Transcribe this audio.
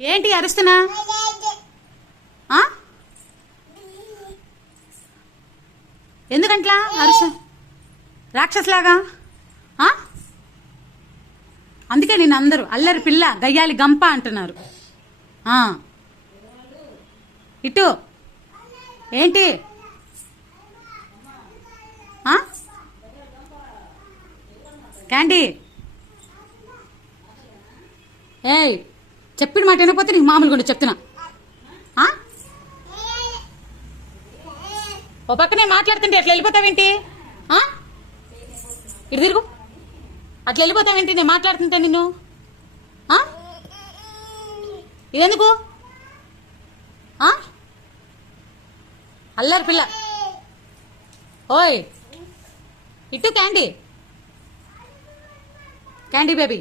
ఏంటి అరుస్తున్నా? ఎందుకంట్లా అరుసు? రాక్షసులాగా? అందుకే నేను అందరూ అల్లరి పిల్ల గయ్యాలి గంప అంటున్నారు. ఇటు ఏంటి? క్యాండీ, ఏయ్ చెప్పిన మాట వినకపోతే నీకు మామూలుగా ఉండి చెప్తున్నా. ఓ పక్కనే మాట్లాడుతుంటే అట్లా వెళ్ళిపోతావేంటి? ఇటు తిరుగు. అట్లా వెళ్ళిపోతావేంటి నేను మాట్లాడుతుంటే నిన్ను? ఇదెందుకు? అల్లరి పిల్ల. ఓయ్ ఇటు క్యాండీ, క్యాండీ బేబీ.